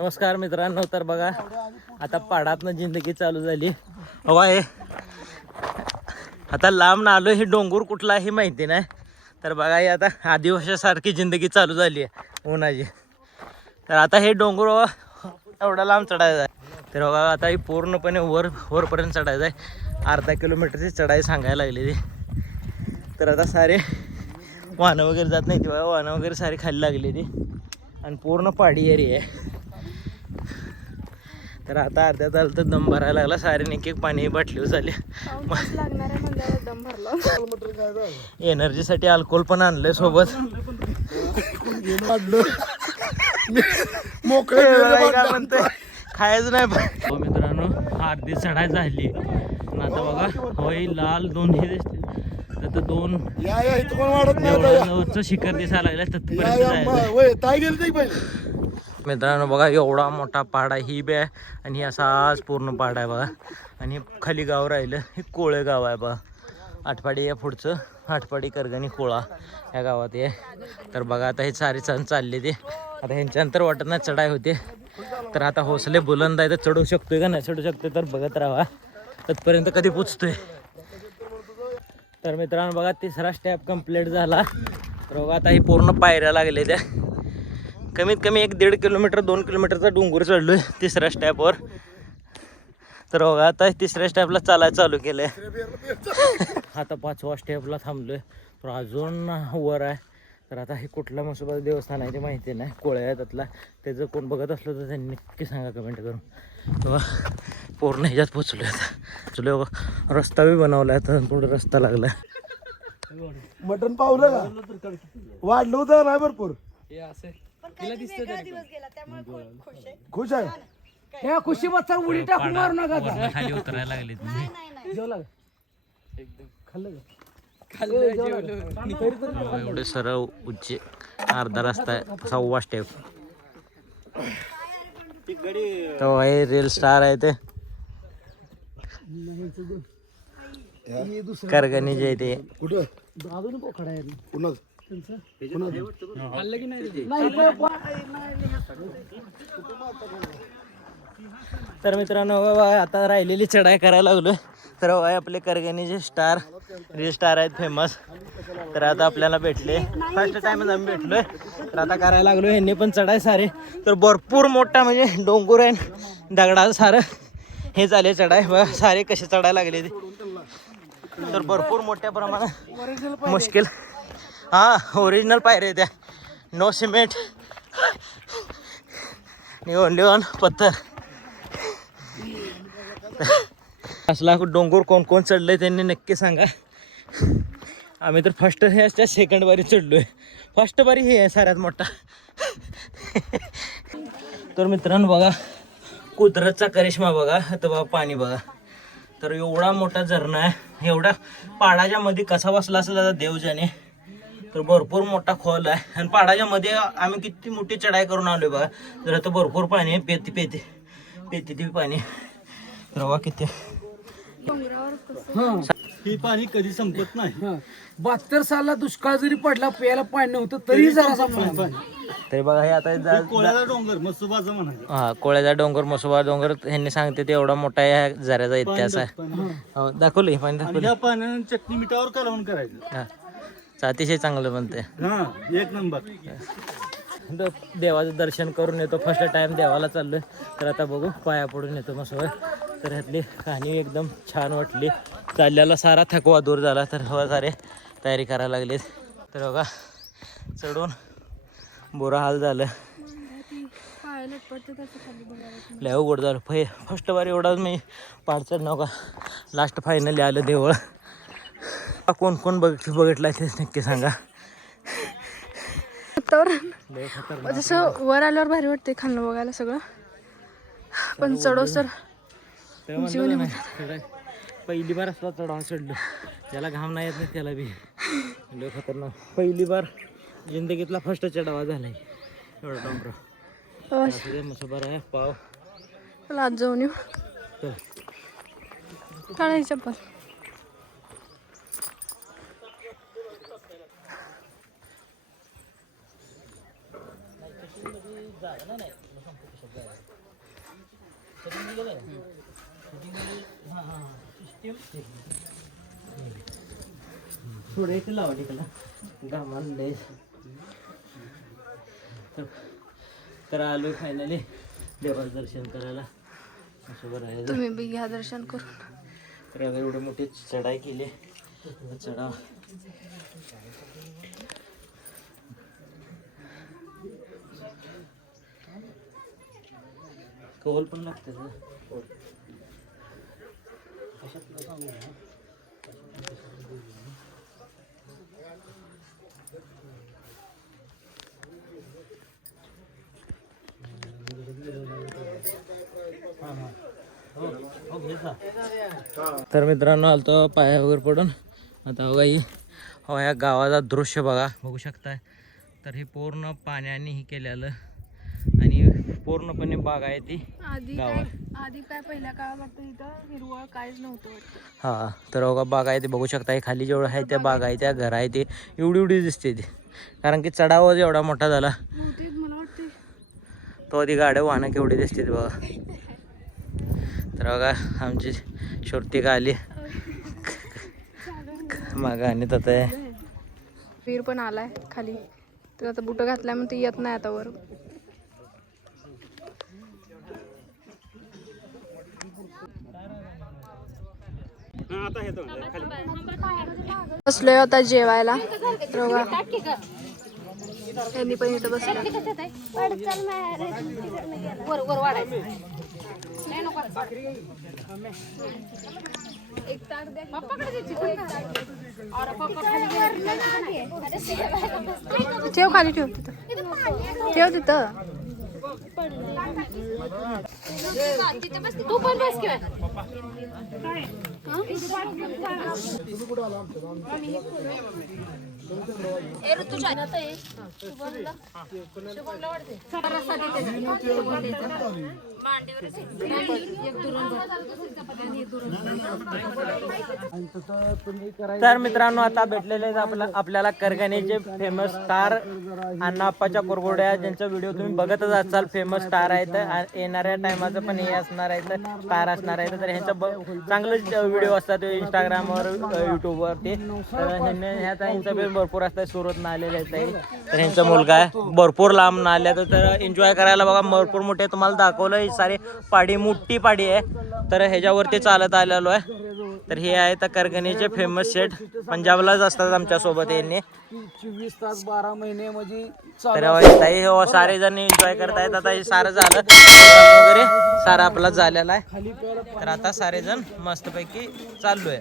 नमस्कार मित्रांनो. तर बघा आता पाडातनं जिंदगी चालू झाली. हवा आहे आता लांब ना आलो. हे डोंगर कुठला हे माहिती नाही. तर बघा हे आता आदिवासासारखी जिंदगी चालू झाली आहे उन्हाची. तर आता हे डोंगर एवढा लांब चढायचं आहे. तर बघा आता ही पूर्णपणे वरपर्यंत चढायचं आहे. अर्धा किलोमीटरची चढाई सांगायला लागली ती. तर आता सारे वाहनं वगैरे जात नाही तेव्हा वाहनं वगैरे सारी खाली लागली ती आणि पूर्ण पाडी एरिया आहे. तर आता अर्ध्या तास तर दम भरायला लागला. सारे एक एक पाणी बाटली झाली. एनर्जीसाठी अल्कोहोल पण आणलंय सोबत. काय म्हणतोय खायचं नाही. हो मित्रांनो अर्धी चढाई झाली. आता बघा होय लाल दोन हे दिसते. तर दोन देवळाचं शिखर दिसायला लागलं. तिथपर्यंत मित्रांनो बघा एवढा मोठा पाडा ही बी आहे आणि असाच पूर्ण पाडा आहे बघा. आणि खाली गाव राहिलं हे कोळे गाव आहे बघा. आटपाडी या पुढचं आटपाडी करगणी कोळा या गावात आहे. तर बघा आता हे सारे सण चालले ते. आता ह्यांच्यानंतर वाटत नाही चढाई होते. तर आता हौसले बुलंद आहे तर चढू शकतोय का नाही चढू शकतोय तर बघत राहा तिथपर्यंत कधी पोचतोय. तर मित्रांनो बघा तिसरा स्टेप कंप्लीट झाला. तर बघा आता ही पूर्ण पायऱ्या लागले त्या. कमीत कमी 1-1.5 किलोमीटर 2 किलोमीटरचा डोंगर चढलोय तिसऱ्या स्टॅपवर. तर बघा आता तिसऱ्या स्टॅपला चालायला चालू केलंय. आता 5व्या स्टेपला थांबलोय. तर अजून वर आहे. तर आता हे कुठला मसोबा देवस्थान आहे ते माहिती नाही. कोळ्या आहे त्यातला. त्याचं कोण बघत असलं तर त्यांनी नक्की सांगा कमेंट करून. तेव्हा पूर्ण ह्याच्यात पोचलोय. आता चलो रस्ता बी बनवला आहे. तर पुढे रस्ता लागलाय. मटण पावलं का वाढलं होतं नाही भरपूर. खुश आहे. ह्या खुशी बच्चा उडी टाकून मारू नका. खाली उतरायला लागले तुम्ही. एवढे सरळ उच्च अर्धा रस्ता आहे. 6वा स्टेप. तो हे रील स्टार आहे ते करगणी जे ते कुठं अजून पोखडा आहे पुन्हा तर मित्रांनो आता राहिलेली चढाई करायला लागलो. तर आपले करगणीचे स्टार रील स्टार आहेत फेमस. तर आता आपल्याला भेटले फर्स्ट टाइमच आम्ही भेटलोय. तर आता करायला लागलो. यांनी पण चढाई सारे. तर भरपूर मोठा म्हणजे डोंगर आहे दगडाचं सारं हे झाले चढाई. बघा सारे कसे चढायला लागले ते. तर भरपूर मोठ्या प्रमाणात मुश्किल. हा ओरिजिनल पायऱ्या त्या. नो सिमेंट ओनली ऑन पत्थर. असला डोंगर कोण कोण चढलंय त्यांनी नक्की सांगा. आम्ही तर फर्स्ट ह्याच्या सेकंड बारी चढलोय. फर्स्ट बारी हे आहे सगळ्यात मोठा. तर मित्रांनो बघा कुदरतचा करिश्मा बघा. आता बघा पाणी बघा. तर एवढा मोठा झरणा आहे. एवढा पाडाच्या मध्ये कसा बसला असेल आता देव जाणे. तर भरपूर मोठा खोल आहे. आणि पाडाच्या मध्ये आम्ही किती मोठी चढाई करून आलोय बघा. तर आता भरपूर पाणी आहे. पेते ते पाणी. तर बघा किती ही पाणी कधी संपत नाही. 72 साला दुष्काळ जरी पडला प्यायला पाणी नव्हतं तरी जरा संपलं. तरी बघा हे आता कोळ्याचा डोंगर मसुबाचं म्हणायचं. हा कोळ्याचा डोंगर मसोबा डोंगर ह्यांनी सांगते ते एवढा मोठा या झऱ्याचा इतिहास आहे. दाखवलं हे पाणी दाखवलं. या पाण्यानं चटणी मिठावर कालवण करायचं. हा अतिशय चांगलं बनते. हा एक नंबर. देवाचं दर्शन करून येतो. फर्स्ट टाइम देवाला चाललोय. तर आता बघू पाया पडून येतो मसोबा. तर ह्यातली कहाणी एकदम छान वाटली. चालल्याला सारा थकवा दूर झाला. तर हवा सारे तयारी करायला लागलीत. तर बघा चढून बुरा हाल झालं. लय अवघड झालं. फर्स्ट बार एवढाच मी पाड चढ का लास्ट फायनली आलं देवळ. कोण कोण बघितलं ते नक्की सांगा. जसं वर आल्यावर भारी वाटते खाल्लं बघायला सगळं. पण चढो सर पहिली बार असला चढावा चढलो. ज्याला घाम नाही येत नाही त्याला बी लय खतरनाक. पहिली बार जिंदगीतला फर्स्ट चढावा झालाय एवढा डोंगर. मसोबार आहे पाव आज जाऊन येऊ. काढायची चप्पल. थोडं इथे लावा तिकडला गामाला तर आलो फायनली देवाचं दर्शन करायला. असं बरं आहे. तुम्ही बी घ्या दर्शन करून. तर आता एवढे मोठी चढाई केली. चढाव कौल पण लागते ना. तर मित्रांनो आलतो पाया वगैरे पडून. आता बघा ही या गावाचा दृश्य बघू शकताय. तर हे पूर्ण पाण्याने ही केलेलं आणि पूर्णपणे बागायती गाव आहे. आधी काय पहिल्या काळात इथं हिरवळ काहीच नव्हतं वाटतं. हा तर बघा बागायती बघू शकता. खाली जेवढं आहे त्या बाग आहे त्या घर आहे ते एवढी दिसते ती. कारण की चढाव एवढा मोठा झाला मला वाटते तो आधी गाड्या वाहनं केवढी दिसते बघा. तर बघा आमची शोर्तिका आली मागं आणि तत आहे. वीर पण आलाय खाली. तर आता बुट घातलाय म्हणून ते येत नाही आता वर. बसलोय आता जेवायला. तर बघा यांनी पण इथं बसलं. ठेव खाली ठेव तिथं. ठेव तिथं. तू पण बस किंवा तर मित्रांनो आता भेटलेले आहेत आपल्याला करगणीचे फेमस स्टार अण्णाप्पाच्या कुरघोड्या, ज्यांचा व्हिडिओ तुम्ही बघतच असाल. फेमस स्टार आहेत. येणाऱ्या टायमाचं पण हे असणार आहे, स्टार असणार आहे. तर ह्यांचं चांगलं व्हिडिओ असतात इंस्टाग्रामवर, युट्यूबवर. ते तर ह्या ताईंचा पण भरपूर असतात. सुरत ना आलेले आहेत. तर ह्यांचा मुलगा आहे भरपूर लांब ना आल्या. तर एन्जॉय करायला बघा भरपूर मोठे तुम्हाला दाखवलं. ही सारी पाडी मोठी पाडी आहे. तर ह्याच्यावरती चालत आलेलो आहे. तर हे आहे तर करगणीचे फेमस शेट. पंजाबलाच असतात आमच्या सोबत यांनी. 24 तास 12 महिने म्हणजे तर सारे जण एन्जॉय करतायत. आता हे सारं झालं वगैरे सारा आपला झालेला आहे. तर आता सारे जण मस्तपैकी चाललोय.